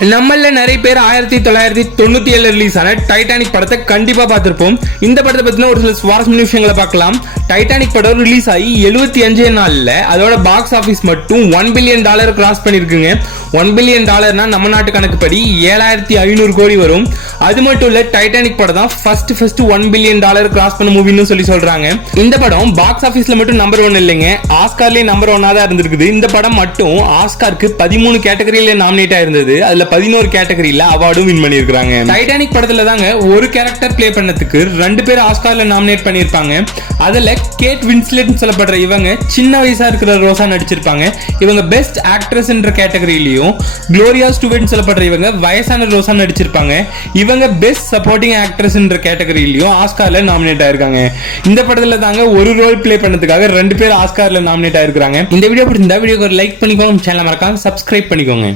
நம்மள நிறைய பேர் 1997 ரிலீஸ் ஆன டைட்டானிக் படத்தை கண்டிப்பா பார்த்திருப்போம். இந்த படத்தை பத்தின ஒரு சில சுவாரஸ்யமான விஷயங்களை பார்க்கலாம். டைட்டானிக் படம் ரிலீஸ் ஆகி 75 நாள்ல அதோட பாக்ஸ் ஆபீஸ் மட்டும் $1 பில்லியன் கிராஸ் பண்ணிருக்குங்க. $1 பில்லியன் நம்ம நாட்டு கணக்குப்படி 7500 கோடி வரும். அது மட்டும் இல்ல, டைட்டானிக் படம் தான் ஃபர்ஸ்ட் $1 பில்லியன் கிராஸ் பண்ண மூவின்னு சொல்றாங்க. இந்த படம் பாக்ஸ் ஆபீஸ்ல மட்டும் நம்பர் 1 இல்லைங்க, ஆஸ்கார்லயே நம்பர் 1 தான் இருந்திருக்குது. இந்த படம் மட்டும் ஆஸ்காருக்கு 13 கேட்டகரியில நாமினேட் ஆயிருந்தது. அதுல 11 கேட்டகரியில அவார்டும் வின் பண்ணிருக்காங்க. டைட்டானிக் படத்துல தாங்க ஒரு கேரக்டர் பிளே பண்ணதுக்கு 2 பேர் ஆஸ்கார்ல நாமினேட் பண்ணிருப்பாங்க. அதுல கேட் வின்ஸ்லெட் சொல்லப்படுற இவங்க சின்ன வயசா இருக்கிற ரோசா நடிச்சிருப்பாங்க. இவங்க பெஸ்ட் ஆக்ட்ரஸ் என்ற கேட்டகரியிலையும், குளோரியா ஸ்டூவென்ட் சொல்லப்படுற இவங்க வயசான ரோசா நடிச்சிருப்பாங்க. இவங்க பெஸ்ட் சப்போர்ட்டிங் ஆக்ட்ரஸ் என்ற கேட்டகரியிலையும் ஆஸ்கார்ல நாமினேட் ஆயிருக்காங்க. இந்த படத்துல தாங்க ஒரு ரோல் பிளே பண்ணதுக்காக 2 பேர் ஆஸ்கார்ல நாமினேட் ஆயிருக்காங்க. இந்த வீடியோ பிடிச்சிருந்தா வீடியோக்கு ஒரு லைக் பண்ணிக்கோங்க, சேனலை மறக்காம சப்ஸ்கிரைப் பண்ணிக்கோங்க.